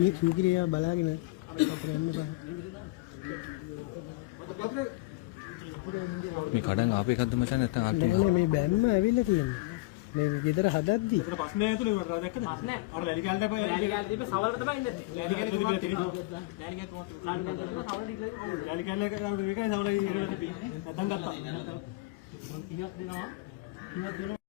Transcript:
මේ සූකිරියා බලාගෙන අපිට එන්න බෑ. මේ කඩන් ආපු එකක්ද මචං නැත්නම් ආපු නෑ මේ බැම්ම ඇවිල්ලා තියෙන්නේ. මේ ගෙදර හදද්දි. ඒකට ප්‍රශ්නේ ඇතුලේ වරද දැක්කද? ප්‍රශ්නේ. අර ලැලි කැලේ දැපයි. ලැලි කැලේ දීපේ සවලට තමයි ඉන්නේ. ලැලි කැලේ දීපේ තියෙන්නේ. ලැලි කැලේ කොහොමද? ලැලි කැලේ කරා මේකයි සවලයි ඉරලා තිබි. නැත්තම් ගත්තා. ඉහත් දෙනවා.